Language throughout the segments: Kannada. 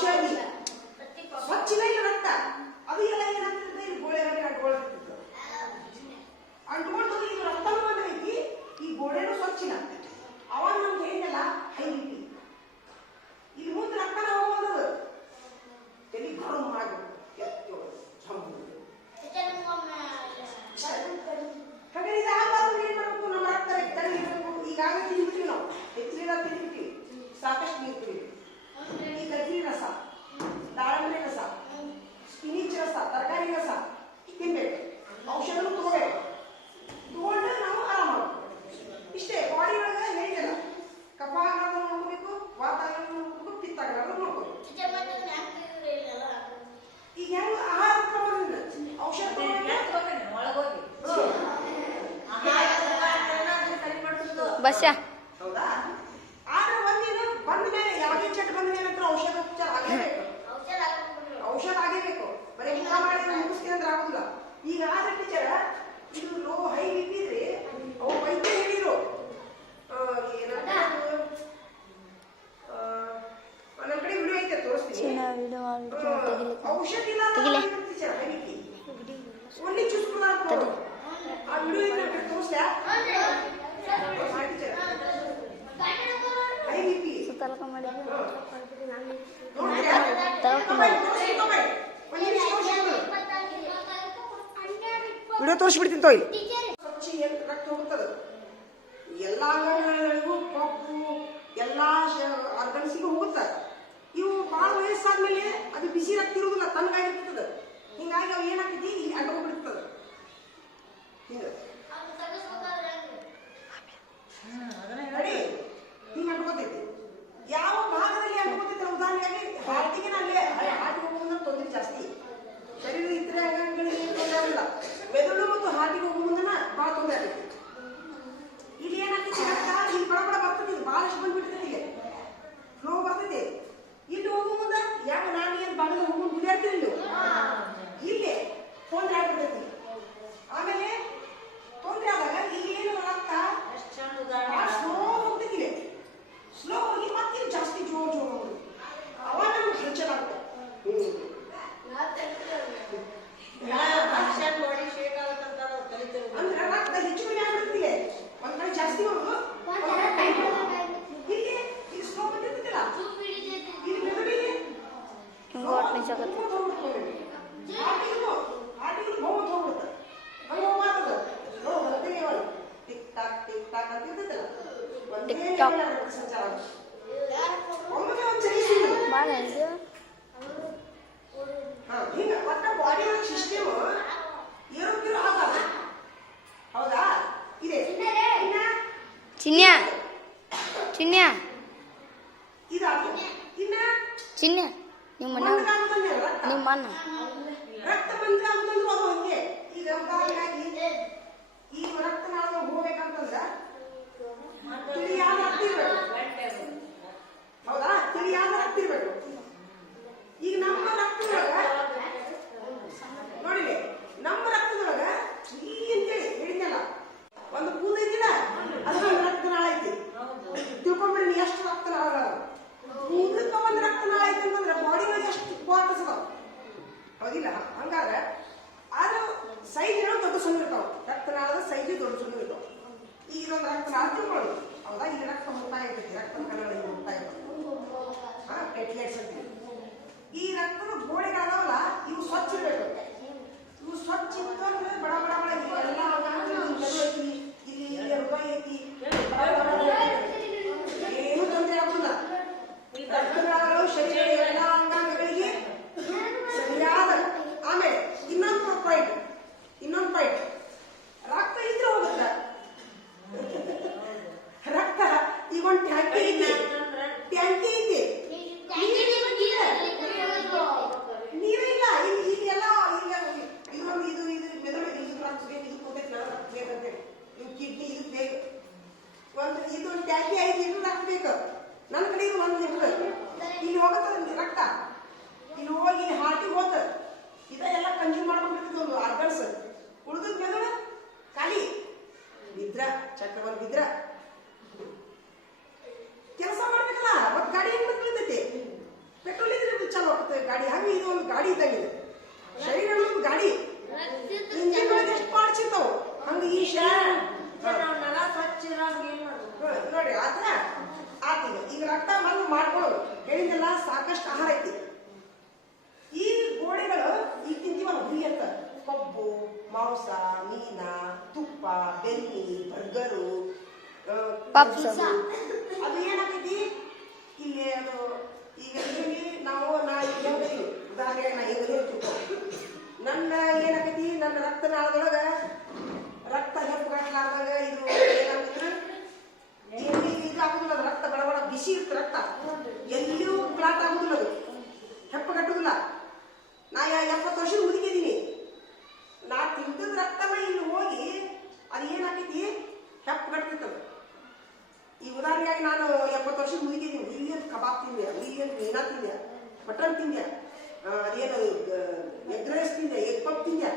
ಔಷಧಿ ಸ್ವಚ್ಛ ಇಲ್ಲ ರಕ್ತ ಅದು ಎಲ್ಲ ಏನಾಗ್ತದೆ ಈ ಗೋಡೆಗಳಿಗೆ ಅಂಟ್ಕೊಳ್ತಿತ್ತು ಅಂಟ್ಕೊಳ್ತದೆ ಇದು ರಕ್ತನೂ ಐತಿ ಈ ಗೋಡೆನೂ ಸ್ವಚ್ಛಿಲ್ಲ ಅವಾಗ ನಮ್ಗೆ ಹೇಳಿದಲ್ಲ ಹೈ ಬಿ ಪಿ ಇಲ್ಲಿ ಮುಂದೆ ರಕ್ತನ ಹೋಗೋದು ತಲೆ ಗರಂ ಮಾಡಿ ಹಾಗಾದ್ರೆ ಇದು ಆಗಬಾರ್ದು ಏನ್ ಮಾಡಬೇಕು ನಮ್ಮ ರಕ್ತ ತಡೆಯಿರಬೇಕು ಈಗಾಗಲೇ ತಿಂತೀವಿ ನಾವು ಹೆಚ್ಚಿನ ತಿಂತೀವಿ ಸಾಕಷ್ಟು ನೀರು ಕುಡಿತೀವಿ ಈ ಗಜ್ಜರಿ ರಸ ದಾಳಂಬರಿ ರಸ ಸ್ಪಿನಿಚ್ ರಸ ತರಕಾರಿ ರಸ ತಿನ್ಬೇಕು ಔಷಧನೂ ತಗೋಬೇಕು ತಗೊಂಡು ನಾವು ಆರಾಮ ಇಷ್ಟೇ ಬಾಡಿ ಒಳಗೆ ಹೇಳಿಲ್ಲ ಕಫ ಆಗಲಾರ್ದು ನೋಡ್ಕೋಬೇಕು ವಾತ ಆಗಲಾರ್ದು ನೋಡ್ಕೋಬೇಕು ಪಿತ್ತ ಆಗಲಾರ್ದು ನೋಡ್ಕೋಬೇಕು ಈಗ ಹೆಂಗ ಆಹಾರ ತಗೊಂಡ್ರಿಂದ ಔಷಧ ಬಸ್ಸ ಹೌದಾ ಆದ್ರೆ ಒಂದಿನ ಬಂದ ಮೇಲೆ ಯಾವುದೇ ಚಟ್ ಬಂದ ಮೇಲೆ ಅಂತ ಔಷಧ ಉಪಚಾರ ಆಗಲೇಬೇಕು ಔಷಧ ಆಗೇಬೇಕು ಬರೀ ಊಟ ಮಾಡಿ ಮುಗಿಸ್ತೀನಿ ಅಂದ್ರೆ ಆಗುದಿಲ್ಲ ಈಗ ಆದ್ರೆ ಟೀಚರ್ ಇದು ಲೋ ಹೈ ಬಿ ಪಿ ಇದ್ರೆ ಅವು ವೈದ್ಯ ಹೇಳಿದ್ರು ನನ್ನ ಕಡೆ ವಿಡಿಯೋ ಐತೆ ತೋರಿಸ್ತೀನಿ ಔಷಧ ಇಲ್ಲ teacher high B P only choose ಆ ವಿಡಿಯೋ ಐತೆ ನನ್ನ ಕಡೆ ತೋರಿಸ್ತಾ ಹೈ ಬಿ ಪಿ ವಿಡಿಯೋ ತೋರಿಸ್ಬಿಡ್ತೀನಿ ತೋಯ್ ಸ್ವಚ್ಛ ರಕ್ತ ಹೋಗುತ್ತದೆ ಎಲ್ಲ ಅಂಗಗಳಿಗೂ ಕೊಬ್ಬು ಎಲ್ಲ ಆರ್ಗನ್ಸಿಗೂ ಹೋಗುತ್ತೆ ಇವು ಭಾಳ ವಯಸ್ಸಾದ್ಮೇಲೆ ಅದು ಬಿಸಿ ರಕ್ತ ಇರುವುದಿಲ್ಲ ತಣ್ಣಗಾಗಿರ್ತದೆ ಹಿಂಗಾಗಿ ಅವು ಏನಾಗ್ತೈತಿ ಇಲ್ಲಿ ಅಂಟ್ಕೊಂಡ್ಬಿಡ್ತದೆ ಹಿಂಗೆ ನೋಡಿ ಹಿಂಗೆ ಅಂಟ್ಕೋತೈತಿ ಯಾವ ಭಾಗದಲ್ಲಿ ಅಂಟ್ಕೋತೈತಿ ಉದಾಹರಣೆಯಾಗಿ ಹಾರ್ಟಿಗೆ ಅಲ್ಲೇ ಹಾರ್ಟಿಗೆ ಹೋಗೋದ್ರೆ ತೊಂದರೆ ಜಾಸ್ತಿ ಶರೀರದ ಇತರೆ ಅಂಗಗಳಿಗೆ ತೊಂದರೆ ಆಗಿಲ್ಲ ಮೆದುಳು ಮತ್ತು ಹಾರ್ಟಿಗೆ ಹೋಗೋ ಮುಂದನ ಭಾಳ ತೊಂದರೆ ಆಗೈತಿ ಇಲ್ಲಿ ಏನಾಗ್ತೈತಿ ರಕ್ತ ಇಲ್ಲಿ ಬಡ ಬರ್ತೈತಿ ಭಾಳಷ್ಟು ಬಂದ್ಬಿಡ್ತೈತಿ ಇಲ್ಲಿ ಫ್ಲೋ ಬರ್ತೈತಿ ಇಲ್ಲಿ ಹೋಗೋ ಮುಂದೆ ಯಾಕೆ ನಾನು ಏನು ಬಾಗಿಲು ಹೋಗ್ಕೊಂಡು ಗುಡಿಯಾಡ್ತೀನಿ ಇಲ್ಲಿ ತೊಂದರೆ ಆಗ್ಬಿಡ್ತೈತಿ ಆಮೇಲೆ ತೊಂದರೆ ಆದಾಗ ಇಲ್ಲಿ ಏನು ರಕ್ತ ಸ್ಲೋ ಹೋಗ್ತೈತಿ ಇಲ್ಲಿ ಸ್ಲೋ ಹೋಗಿ ಮತ್ತೆ ಜಾಸ್ತಿ ಜೋರ್ ಹೋಗುದು ಅವಾಗ ನಮ್ಗೆ ಹಲ್ಚಲ್ ಆಗುತ್ತೆ ಅಂದ್ರೆ ರಕ್ತ ಹೆಚ್ಚು ಕಡಿಮೆ ಆಗ್ಬಿಡ್ತಿಲ್ಲ ಒಂದ್ ಕಡೆ ಜಾಸ್ತಿ ಹೋಗುದು ಇಲ್ಲಿ ಈಗ ಸ್ಲೋ ಬಂದಿರ್ತಿಲ್ಲ ಇಲ್ಲಿ ಮೆದುಳಿಗೆ ಹಾರ್ಟಿಗೆ ಬಹುಮತ ಹೋಗ್ಬಿಡುತ್ತೆ ಹಂಗ ಹೋಗ್ಬಾರ್ದು ಟಿಕ್ ಟಾಕ್ ಅಂತ ಇರ್ತೈತಲ್ಲ ಒಂದೇ ಸಂಚಾರ ಒಮ್ಮೆ ಒಂದು ಸರಿ ಹಿಂಗ ಒಟ್ಟ ಬಾಡಿ ಒಳಗೆ ಸಿಸ್ಟಮ್ ಏರೋಗಿರೋ ಆಗಲ್ಲ ಹೌದಾ ಇದೆ ಚಿನ್ಯ ಚಿನ್ಯ ಇದಾದ ಇನ್ನ ಚಿನ್ಯ ನಿಮ್ಮ ಅಣ್ಣ ರಕ್ತ ಬಂದ್ರೆ ಅಂತಂದ್ರು ಅದು ಹಂಗೆ ಈಗ ಉದಾಹರಣೆಯಾಗಿ ಈ ರಕ್ತನಾಳ ಹೋಗ್ಬೇಕಂತಂದ್ರ ತಿಳಿಯಾದ ರಕ್ತ ಇರ್ಬೇಕು ಹೌದಾ ತಿಳಿಯಾದ ರಕ್ತ ಇರ್ಬೇಕು ಈಗ ನಮ್ಮ ರಕ್ತದೊಳಗ ನೋಡಿಲಿ ನಮ್ಮ ರಕ್ತದೊಳಗ ಈ ಅಂತೇಳಿ ಹೇಳಿದ್ನಲ್ಲ ಒಂದು ಕೂದ ಐತಿಲ್ಲ ಅದೊಂದು ರಕ್ತನಾಳ ಐತಿ ತಿಳ್ಕೊಂಡ್ಬಿಡಿ ಎಷ್ಟು ರಕ್ತನಾಳ ಕೂದಕ್ಕ ಒಂದು ರಕ್ತನಾಳ ಐತಿ ಅಂತಂದ್ರೆ ಬಾಡಿ ಒಳಗೆ ಎಷ್ಟು ಕ್ವಾರ್ಟರ್ಸ್ ಅದಾವ ಹೌದಿಲ್ಲ ಹಂಗಾದ್ರೆ ಆದ್ರೂ ಸೈಜ್ ದೊಡ್ಡ ಸಣ್ಣ ಇರ್ತಾವ ರಕ್ತನಾಳದ ಸೈಜ್ ದೊಡ್ಡ ಸಣ್ಣ ಇರ್ತಾವ ಈಗ ಇದೊಂದು ರಕ್ತನಾಳ ತಿಳ್ಕೊಳ್ಳೋದು ಹೌದಾ ಇಲ್ಲಿ ರಕ್ತ ಹೋಗ್ತಾ ಇರ್ತೈತಿ ರಕ್ತ ಕಣಗಳು ಹೋಗ್ತಾ ಇರ್ತದೆ ಪ್ಲೇಟ್ಲೆಟ್ಸ್ ಅಂತೀವಿ ಈ ರಕ್ತದ ಗೋಡೆಗಳದಾವಲ್ಲ ಇವು ಸ್ವಚ್ಛ ಇರಬೇಕು ಇವು ಸ್ವಚ್ಛ ಇತ್ತು ಅಂದ್ರೆ ಬಡ ಬಡ ಬಡ ಎಲ್ಲ ಐತಿ ಇಲ್ಲಿ ಹೃದಯ ಐತಿ ಏನು ತೊಂದರೆ ಆಗುದಿಲ್ಲ ರಕ್ತನಾಳಗಳು ಶರೀರ ಎಲ್ಲ ಅಂಗಾಂಗಗಳಿಗೆ ಸರಿಯಾದ ಆಮೇಲೆ ಇನ್ನೊಂದು ಪಾಯಿಂಟ್ ರಕ್ತ ಇದ್ರೆ ಹೋಗುತ್ತೆ ರಕ್ತ ಈಗ ಒಂದು ಟ್ಯಾಂಕಿ ಐತಿ ನೀರಿಲ್ಲ ಇಲ್ಲಿ ಎಲ್ಲ ಈಗ ಇದೊಂದು ಇದು ಮೆದುಳು ಇದು ಬೇಕು ಇದು ಕೊಟ್ಟೈತಿ ಇದು ಕಿಡ್ನಿ ಇದು ಬೇಕು ಒಂದು ಇದು ಒಂದು ಟ್ಯಾಂಕಿ 5 ಲೀಟರ್ ರಕ್ತ ಬೇಕು ನನ್ನ ಕಡೆ ಇದು 1 ಲೀಟರ್ ಇಲ್ಲಿ ಹೋಗತ್ತದ ರಕ್ತ ಇಲ್ಲಿ ಹೋಗಿ ಇಲ್ಲಿ ಹಾರ್ಟಿಗೆ ಹೋತ ಇದೆಲ್ಲ ಕನ್ಸ್ಯೂಮ್ ಮಾಡ್ಕೊಂಡ್ಬಿಡ್ತಿದ್ವು ಒಂದು ಆರ್ಗನ್ಸ್ ಉಳಿದ ಮೆದುಳು ಖಾಲಿ ನಿದ್ರ ಚಕ್ರವರ್ತಿ ನಿದ್ರ ಕೆಲಸ ಮಾಡ್ಬೇಕಲ್ಲ ಮತ್ತೆ ಗಾಡಿ ಹೆಂಗ್ ಬರ್ತೈತಿ ಪೆಟ್ರೋಲ್ ಇದ್ರೆ ಗಾಡಿ ಇದ್ದಂಗಿದೆ. ಶರೀರ ಅನ್ನೋದು ಗಾಡಿ. ಇಂಜಿನ್ ಒಳಗೆ ಎಷ್ಟು ಪಾರ್ಟ್ಸ್ ಇರ್ತಾವ, ಹಂಗ ಈ ಶರೀರ ನೋಡಿ ಆತರ ಆತೀಗ. ಈಗ ರಕ್ತ ಬಂದು ಮಾಡ್ಕೊಳ್ಳೋದು ಹೇಳಿದೆಲ್ಲ ಸಾಕಷ್ಟು ಆಹಾರ ಐತಿ. ಈ ಗೋಡೆಗಳು ಈಗ ತಿಂತೀವಲ್ಲ ಹುಳಿ ಅಂತ, ಕೊಬ್ಬು, ಮಾಂಸ, ಮೀನ, ತುಪ್ಪ, ಬೆನ್ನಿ, ಬರ್ಗರು, ಅದು ಏನಾಗ್ತೈತಿ ಇಲ್ಲಿ. ಅದು ಈಗ ಇಲ್ಲಿ ನಾ ಈಗ ಉದಾಹರಣೆಗೆ ನಾ ಈಗ ಹೇಳ್ತಿರ್ಕೋ, ನನ್ನ ಏನಾಗೈತಿ, ನನ್ನ ರಕ್ತನಾಳದೊಳಗ ರಕ್ತ ಹೆಪ್ಪುಗಟ್ಲಾರ್ದಾಗ ಇದು ಏನಾಗ್ತದೆ, ಇದು ಆಗುದಿಲ್ಲ. ಅದು ರಕ್ತ ಬಡ ಬಡ ಬಿಸಿ ಇರುತ್ತೆ, ರಕ್ತ ಎಲ್ಲಿಯೂ ಕ್ಲಾಟ್ ಆಗುದಿಲ್ಲ, ಅದು ಹೆಪ್ಪಗಟ್ಟುದಿಲ್ಲ. ನಾ 70 ವರ್ಷದ ಮುದುಕಿದ್ದೀನಿ, ನಾ ತಿಂದದ ರಕ್ತವ ಇಲ್ಲಿ ಹೋಗಿ ಅದು ಏನಾಗೈತಿ, ಹೆಪ್ಪಗಟ್ಟಿರ್ತದೆ. ಈ ಉದಾಹರಣೆಯಾಗಿ ನಾನು 70 ವರ್ಷದ ಮುದುಕಿದ್ದೀನಿ, ಹುಯ್ಯನ್ ಕಬಾಬ್ ತಿಂದೆ, ಹುಯ್ಯನ್ ಮೀನಾ ತಿಂದೆ, ಮಟನ್ ತಿಂದೆ, ಅದೇನು ಎಗ್ ರೈಸ್ ತಿಂದೆ, ಎಗ್ ಪಪ್ ತಿಂದೆ.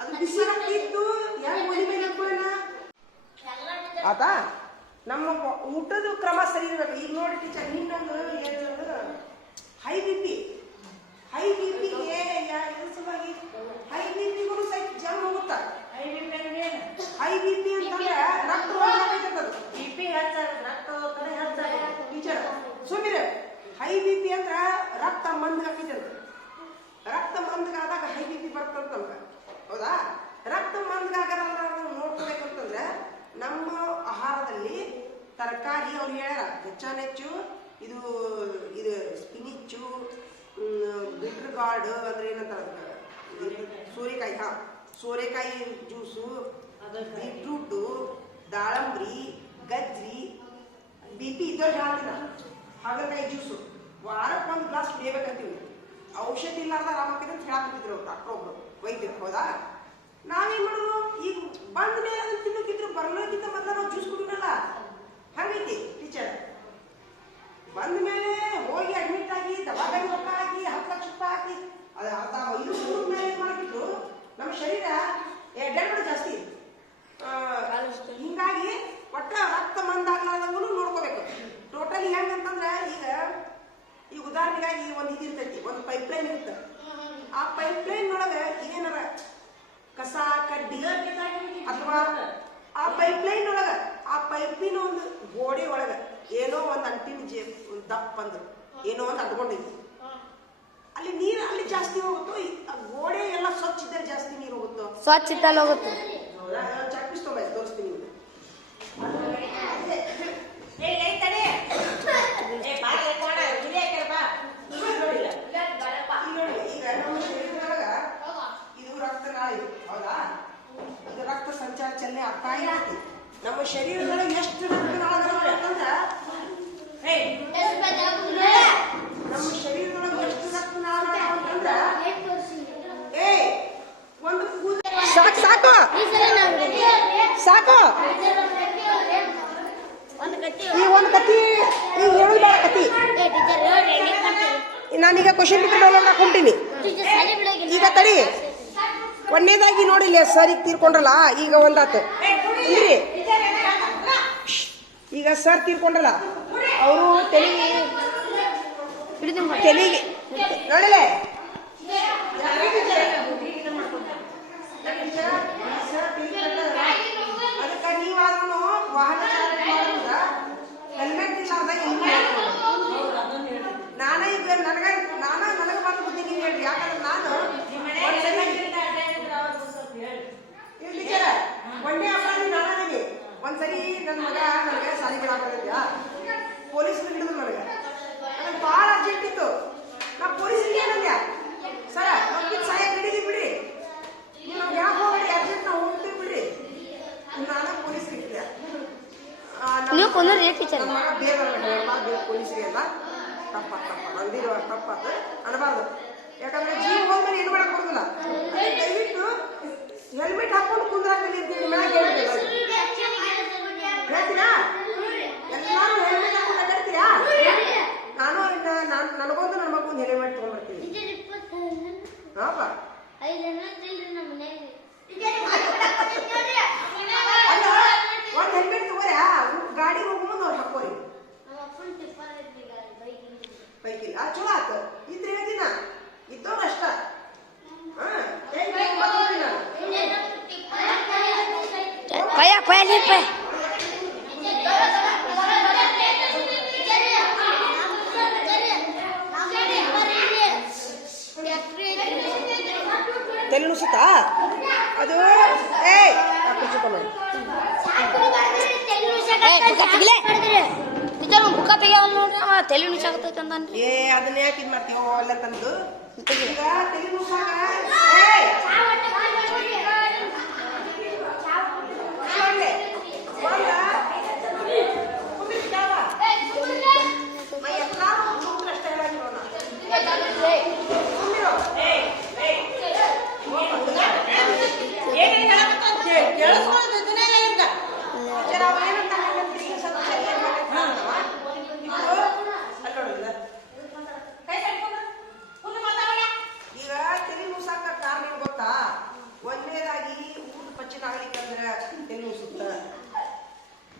ಅದು ಬಿಸಿ ರಕ್ತ ಇತ್ತು, ಹೆಂಗ್ ಮನೆ ಮೇಲೆ ಹಾಕೊಳ್ಳೋಣ ಆತಾ. ನಮ್ಮ ಊಟದ ಕ್ರಮ ಸರಿ ಇರಬೇಕು. ಈಗ ನೋಡಿ ಟೀಚರ್, ಇನ್ನೊಂದು ಏನಂದ್ರೆ high B P. High B ಪಿಗೆ ಇದ್ರ ಸಲುವಾಗಿ ಹೈ ಬಿ ಪಿಗೂ ಸಹಿತ ಜನ ಹೋಗುತ್ತಾ. ಹೈ ಬಿ ಪಿ ಅಂತಂದ್ರೆ ರಕ್ತ ಟೀಚರ್ ಸುಮಿರ, ಹೈ ಬಿ ಪಿ ಅಂದ್ರ ರಕ್ತ ಮಂದಗಾಕೈತೆ. ರಕ್ತ ಮಂದಗಾದಾಗ ಹೈ ಬಿ ಪಿ ಬರ್ತಂತ ನಮ್ಗೆ, ಹೌದಾ? ರಕ್ತ ಮಂದಗಾಗದ ನೋಡ್ಕೋಬೇಕಂತಂದ್ರೆ ನಮ್ಮ ಆಹಾರದಲ್ಲಿ ತರಕಾರಿ ಅವ್ರು ಹೇಳ್ಯಾರ ಹೆಚ್ಚಾನೆಚ್ಚು ಇದು ಇದು ಸ್ಪಿನಿಚ್ಚು, ಬಿಟ್ರ್ ಗಾರ್ಡ್ ಅಂದ್ರೆ ಏನಂತಾರೆ, ಸೋರೆಕಾಯಿ, ಸೋರೆಕಾಯಿ ಜ್ಯೂಸು, ಬೀಟ್ರೂಟು, ದಾಳಂಬ್ರಿ, ಗಜ್ರಿ, ಬಿ ಪಿ ಇದ್ದವ್ರು ಹೇಳ್ತಿಲ್ಲ, ಹಾಗಲಕಾಯಿ ಜ್ಯೂಸು ವಾರಕ್ಕೆ 1 ಗ್ಲಾಸ್ ಕುಡಿಯಬೇಕಂತೀವಿ. ಔಷಧಿ ಇಲ್ಲಾರ್ದ ಆರಾಮಾಗ್ತದೆ ಅಂತ ಹೇಳಾಕ್ತಿದ್ರು ಡಾಕ್ಟರ್ ಒಬ್ರು ವೈದ್ಯರು, ಹೌದಾ? ನಾವೇನ್ ಮಾಡೋದು, ಈಗ ಬಂದ ಮೇಲೆ ಅದನ್ನ ತಿನ್ನೋಕಿದ್ರು ಬರ್ಲೋಕ್ಕಿಂತ ಮೊದಲ ನಾವು ಜ್ಯೂಸ್ ಕುಡಿಯೋಲ್ಲ. ಹಂಗೈತಿ ಟೀಚರ್. ಬಂದ ಮೇಲೆ ಹೋಗಿ ಅಡ್ಮಿಟ್ ಆಗಿ ದವಾಖಾನೆ ರೊಕ್ಕ ಹಾಕಿ 10 ಲಕ್ಷ ರೂಪಾಯಿ ಹಾಕಿ ಇದು ಮೇಲೆ ಏನ್ ಮಾಡ್ಬಿಟ್ರು, ನಮ್ಮ ಶರೀರ ಗಡ್ಬಡ ಜಾಸ್ತಿ. ಹಿಂಗಾಗಿ ಒಟ್ಟ ರಕ್ತ ಮಂದಾಗ್ಲಾರ್ದಂಗೂ ನೋಡ್ಕೋಬೇಕು. ಟೋಟಲಿ ಹೆಂಗಂತಂದ್ರೆ ಈಗ ಉದಾಹರಣೆಗಾಗಿ ಒಂದು ಇದಿರ್ತೈತಿ, ಒಂದು ಪೈಪ್ಲೈನ್ ಇರುತ್ತೆ. ಆ ಪೈಪ್ಲೈನ್ ಒಳಗೆ ಏನಾರ ಕಸ ಕಡ್ಡಿ ಅಥವಾ ಆ ಪೈಪ್ಲೈನ್ ಒಳಗ ಆ ಪೈಪಿನ ಒಂದು ಗೋಡೆ ಒಳಗ ಏನೋ ಒಂದು ಅಂಟಿನ ದಪ್ಪ ಅಂದ್ರು ಏನೋ ಒಂದು ಅಂಟ್ಕೊಂಡೈತಿ, ಅಲ್ಲಿ ನೀರು ಅಲ್ಲಿ ಜಾಸ್ತಿ ಹೋಗುತ್ತೋ, ಗೋಡೆ ಎಲ್ಲ ಸ್ವಚ್ಛ ಇದ್ದರೆ ಜಾಸ್ತಿ ನೀರು ಹೋಗುತ್ತೋ? ಸ್ವಚ್ಛ ಇದ್ದಲ್ಲಿ ಹೋಗುತ್ತೆ. ಚಾಕ್ಪೀಸ್ ತೋರಿಸ್ತೀನಿ ನಿಮ್ಗೆ. ಈಗ ನಮ್ಮ ಶರೀರದೊಳಗ ಇದು ರಕ್ತನಾಳ ಇದು, ಹೌದಾ? ಇದು ರಕ್ತ ಸಂಚಾರ ಚಲನೆ ಆಗ್ತಾ ಇರತ್ತೆ. ನಮ್ಮ ಶರೀರದೊಳಗೆ ಎಷ್ಟು ರಕ್ತನಾಳಗಳು ಅಂತಂದ್ರ, ನಮ್ಮ ಶರೀರದೊಳಗೆ ಎಷ್ಟು ರಕ್ತನಾಳಗಳು ಅಂತಂದ್ರ, ಒಂದು ಸಾಕು ಸಾಕು ಸಾಕು. ಈ ಒಂದು ಕತಿ ಈಗ ಹೇಳುದ ಕತಿ. ನಾನೀಗ ಕ್ವಶನ್ ಪೇಪರ್ ಡೌನ್ಲೋಡ್ ಹಾಕೊಂತೀನಿ. ಈಗ ತಡಿ, ಒಂದೇದಾಗಿ ನೋಡಿಲ್ಲ ಸರ್ ಈಗ ತೀರ್ಕೊಂಡ್ರಲ್ಲ, ಈಗ ಒಂದಾತು ಇಲ್ರಿ. ಈಗ ಸರ್ ತೀರ್ಕೊಂಡ್ರಲ್ಲ, ಅವರು ತೆಲಿಗೆ ನೋಡಿಲ್ಲ ಅದಕ್ಕೆ ನೀವಾದ್ರೂ ವಾಹನ ಚಾಲನೆ ಮಾಡೋದ್ರ ಹೆಲ್ಮೆಟ್ ಇಲ್ಲಾರ್ದ ನಾನೇ ಈಗ ನನಗೆ ಬಂದು ಬುದ್ಧಿಗೆ ಹೇಳ್ರಿ. ಯಾಕಂದ್ರೆ ನಾನು ಒಂದೇ ಅಪರಾಧಿ ನಾನೇ. ಒಂದ್ಸರಿ ನನ್ನ ಮಗ ನನಗೆ ಸಾಲಿ ಬಿಡಾಕತ್ತಿದ್ಯಾ, ಪೊಲೀಸರು ಹಿಡಿದ್ರು ನನಗೆ ಭಾಳ ಅರ್ಜೆಂಟ್ ಇತ್ತು. ನಾ ಪೊಲೀಸರಿಗೆ ಏನಂದ್ಯಾ, ಸರ ನಮ್ಗೆ ಸಹಾಯ ಹಿಡಿದಿ ಬಿಡ್ರಿ, ನೀವು ನಮ್ಗೆ ಯಾಕೆ ಹೋಗ್ಬೇಡಿ, ಅರ್ಜೆಂಟ್ ನಾವು ಹೋಗ್ತೀವಿ ಬಿಡ್ರಿ. ನಾನು ಪೊಲೀಸರಿಗೆ ಹಿಡಿದೆ. ನಮ್ಮ ಮಗ ಬೇಗ ಪೊಲೀಸರಿಗೆಲ್ಲ ತಪ್ಪ ನಂದಿರುವ ತಪ್ಪತ್ತು ಅನ್ಬಾರ್ದು. ಯಾಕಂದ್ರೆ ಜೀವ ಹೋದ್ಮೇಲೆ ಏನು ಮಾಡಕ್ ಬರೋದಿಲ್ಲ. ದಯವಿಟ್ಟು ಹೆಲ್ಮೆಟ್ ಹಾಕೊಂಡು ಕುಂದ್ರಾಕಲಿ ಅಂತ ಮ್ಯಾಗ ಹೇಳ್ತೀರಾ? ಎಲ್ಲಾರು ಹೆಲ್ಮೆಟ್ ಹಾಕೊಂಡು ಅಡ್ಡಾಡ್ತೀರಾ? ನಾನು ನನಗೊಂದು ನನ್ನ ಮಗೊಂದು ಹೆಲ್ಮೆಟ್ ತಗೊಂಡ್ಬರ್ತೀನಿ. ಹಾಪ ಒಂದು ಹೆಲ್ಮೆಟ್ ತಗೋರಿ, ಗಾಡಿ ಹೋಗೋ ಮುಂದೆ ಅವ್ರು ಹಾಕೋರಿ. ಬೈಕಿಲ್ಲ ಚಲೋ ಆತು ಇದ್ರೆ ಹೇಳ್ತೀನ ಇದ್ದವ್ರು ಅಷ್ಟ ರೂಪಾಯಿ ತಲೆ ನುಸುತ್ತಾ ಅದು ಏಯ್ ಬುಕ್ಕ ತೆಗಿಯಲ್ಲ ನೋಡ್ರಿ ಅವ ತಲೆ ನುಸಾಕತ್ತೈತೆ ಅಂತಾನ್ರಿ ಏ ಅದನ್ನ ಯಾಕೆ ಇದು ಮಾಡ್ತೀವೋ ಎಲ್ಲ ತಂದು ಈಗ ತಲೆ ನುಸಾಕ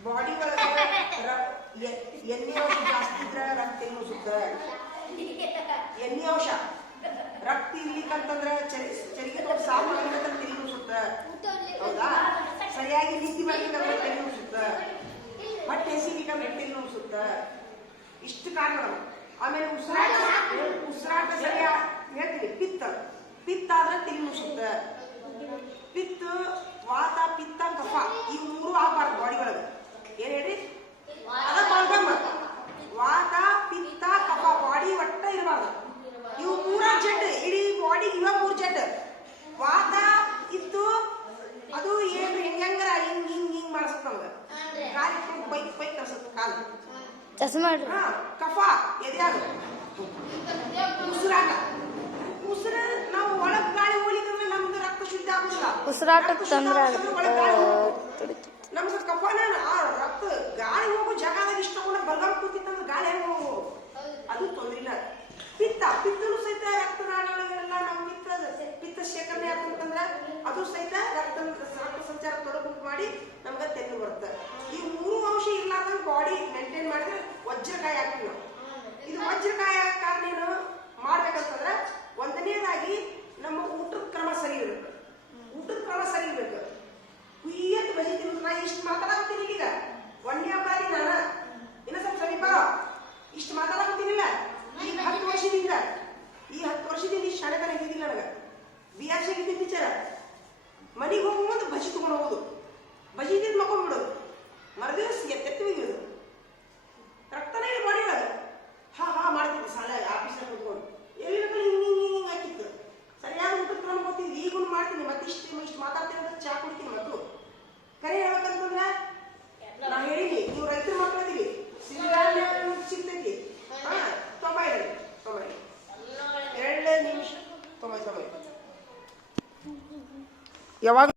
ಬಾಡಿ ಒಳಗೆ ಎಣ್ಣೆ ಅಂಶ ಜಾಸ್ತಿ ಇದ್ರೆ ರಕ್ತ ನುಸುತ್ತ ಎಣ್ಣೆ ಅಂಶ ರಕ್ತ ಇರ್ಲಿಕ್ಕಂತಂದ್ರೆ ಚರಿಗೆ ದೊಡ್ಡ ಸಾಕು ಮಾಡ್ಬೇಕಂತ ತಲೆ ನುಸುತ್ತ ಹೌದಾ ಸರಿಯಾಗಿ ನೀತಿ ಮಾಡ್ಲಿಕ್ಕಂದ್ರೆ ತಲೆ ನುಸುತ್ತ ಹೊಟ್ಟೆ ಹಸಿಲಿಕ್ಕಂದ್ರೆ ತಲೆ ನುಸುತ್ತ ಇಷ್ಟು ಕಾರಣ ಆಮೇಲೆ ಉಸಿರಾಟ ಸರಿಯ ಹೇಳ್ತೀನಿ ಪಿತ್ತ ಆದ್ರೆ ತಲೆ ನುಸುತ್ತ ಪಿತ್ತ ವಾತ ಪಿತ್ತ ಕಫ ಇವು ಮೂರು ಆಗಬಾರ್ದು ಬಾಡಿ ಒಳಗೆ ಏನ್ ಹೇಳ್ರಿ ಅದ ಬಾಳ್ಗಮ್ಮ ವಾತ ಪಿತ್ತ ಕಫ ಬಾಡಿ ಒಟ್ಟ ಇರಬಾರ್ದು ಇವು ಮೂರ ಜಡ್ ಇಡೀ ಬಾಡಿ ಇವ ಮೂರ್ ಜಡ್ ವಾತ ಇತ್ತು ಅದು ಏನು ಹೆಂಗಂಗಾರ ಹಿಂಗ್ ಹಿಂಗ್ ಹಿಂಗ್ ಮಾಡಿಸುತ್ತ ನಮ್ಗೆ ಕಾಲಿ ಬೈಕ್ ತರ್ಸುತ್ತ ಕಾಲು ಚಸ್ಮಾ ಕಫ ಎದ್ಯಾಗ ಉಸಿರಾಟ ಉಸಿರ ನಾವು ಒಳಗ್ ಗಾಳಿ ಹೋಲಿಕಂದ್ರೆ ನಮ್ದು ರಕ್ತ ಶುದ್ಧ ಆಗುದಿಲ್ಲ ಉಸಿರಾಟಕ್ಕೆ ತೊಂದರೆ ನಮ್ಗೆ ಕಫನ ರಕ್ತ ಗಾಳಿ ಹೋಗೋ ಜಾಗದಾಗ ಇಷ್ಟಕೊಂಡ ಬರ್ಗಾಮ್ ಕೂತಿತ್ತಂದ್ರೆ ಗಾಳಿ ಹೆಂಗ ಹೋಗು ಅದು ತೊಂದ್ರೆ ಇಲ್ಲ ಪಿತ್ತನು ಸಹಿತ ರಕ್ತನಾಳಗಳೆಲ್ಲ ನಮ್ಮ ಪಿತ್ತ ಶೇಖರಣೆ ಆಗ್ತಂದ್ರ ಅದು ಸಹಿತ ರಕ್ತ ಸಂಚಾರ ತೊಡಗುಂಟು ಮಾಡಿ ನಮ್ಗೆ ತೆನ್ನು ಬರುತ್ತೆ ಈ ಮೂರು ಅಂಶ ಇರ್ಲಾರ್ದಂಗ ಬಾಡಿ ಮೇಂಟೈನ್ ಮಾಡಿದ್ರೆ ವಜ್ರಕಾಯ ಆಗ್ತೀವಿ ನಾವು ಇದು ವಜ್ರಕಾಯ ಕಾರಣ ಏನು ಮಾಡ್ಬೇಕಂತಂದ್ರೆ ಒಂದನೇದಾಗಿ ನಮ್ಮ ಊಟದ ಕ್ರಮ ಸರಿ ಇರಬೇಕು ಕುಯ್ಯತ್ ಬಜಿ ತಿನ್ನು ನಾ ಇಷ್ಟು ಮಾತಾಡಕತ್ತೀನಿ ಈಗ ಒಂದೇ ಬಾರಿ ನಾನು ಇನ್ನ ಸ್ವಲ್ಪ ಸಮೀಪ ಇಷ್ಟು ಮಾತಾಡಕತ್ತೀನಿಲ್ಲ ಈಗ 10 ವರ್ಷದಿಂದ ಇಷ್ಟು ಶಾಲೆತನ ಇದ್ದಿದ್ದಿಲ್ಲ ನನಗೆ BRC ಇದ್ದಿದ್ದ ಟೀಚರ್ ಮನೆಗೆ ಹೋಗೋ ಮುಂದೆ ಬಜಿ ತಗೊಂಡು ಹೋಗೋದು ಬಜಿ ಇದ್ದಿದ್ದು ಮಕ್ಕೊಂಡ್ಬಿಡೋದು ಮರದಿವಸ ಎತ್ತಿ ಒಯ್ಯೋದು ರಕ್ತನೇ ಮಾಡಿಲ್ಲ ಹಾ ಮಾಡ್ತಿದ್ದೆ ಶಾಲೆ ಆಫೀಸ್ನಾಗ ಕೂತ್ಕೊಂಡು ಎಲ್ಲಿ ಹಿಂಗೆ ಹಾಕಿತ್ತು ಸರಿಯಾದ ಊಟದ ಕ್ರಮ ಗೊತ್ತಿದ್ದು ಈಗ ಮಾಡ್ತೀನಿ ಮತ್ತೆ ಇಷ್ಟು ಮಾತಾಡ್ತೀನಿ ಅಂತ ಚಾ ಕುಡಿತೀನಿ ಮತ್ತು ಕರೆ ಹೇಳ್ಬೇಕಂತಂದ್ರೆ ನಾ ಹೇಳಿನಿ ನೀವು ರೈತರ ಮಕ್ಕಳದಿರಿ ಸಿಗ್ತೈತಿ ತೊಂಬೈ 2 ನಿಮಿಷ ತೊಂಬೈ ಯಾವಾಗ